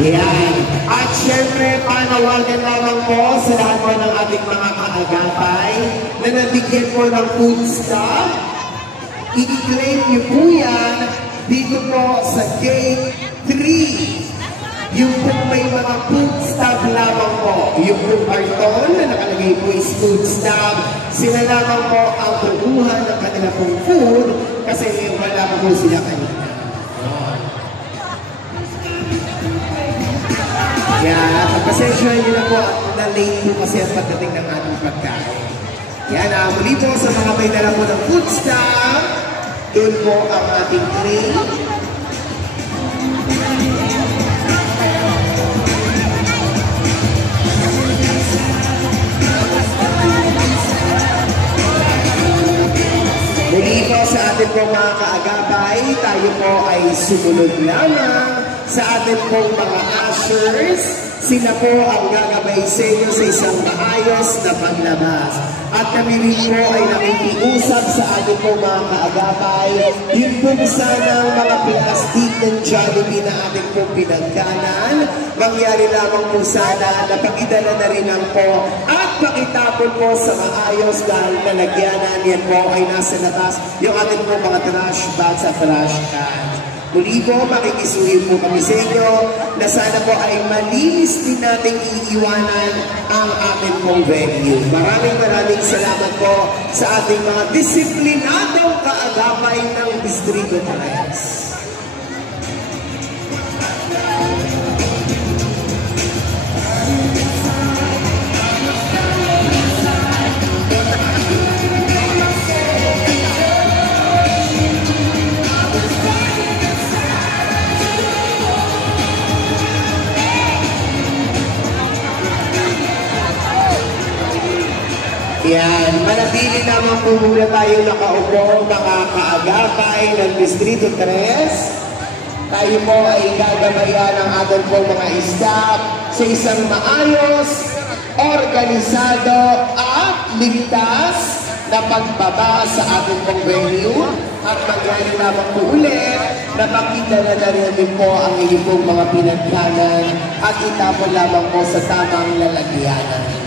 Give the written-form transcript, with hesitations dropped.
Ayan. At syempre, panawagan lamang po sa lahat po ng ating mga kaagapay na nabigyan po ng food stop. I-claim niyo po yan dito po sa gate 3. Yung po may mga food stop lamang po. Yung po karton na nakalagay po is food stop. Sila lamang po ang kukuha ng kanila pong food kasi wala pa po sila kanina. Yan, pagpasensya nyo na po na late po kasi ang pagdating ng ating pagkain. Yan, muli po sa mga may dala po ng food stop, doon po ang ating tray. Muli po sa ating po mga kaagapay, tayo po ay sumunod lamang sa ating pong mga ushers. Sila po ang gagabay sa inyo sa isang maayos na paglabas. At kami rin po ay nakikiusap sa ating pong mga kaagapay. Yun po sanang mga plastic ng Jollibee na ating pong pinagkanan. Mangyari lamang po sana na pakidala na rin lang po at pakitapon po sa maayos dahil nalagyanan yan po ay nasa labas yung ating pong mga trash bags at trash cans. Muli po, makikisuhin po kami sa inyo na sana po ay malinis din natin iiwanan ang ating pong venue. Maraming salamat po sa ating mga disiplinadong kaagapay ng Distrito 3. Yan, manatili naman po muna tayo nakaupo mga kaagapay ng Distrito 3. Tayo po ay gagabayan ng ating po mga staff sa isang maayos, organisado at ligtas na pagbaba sa ating pong venue. At mangyari lamang po ulit na makita na rin po ang iyong mga pinagkanan at itapon lamang po sa tamang lalagyanan.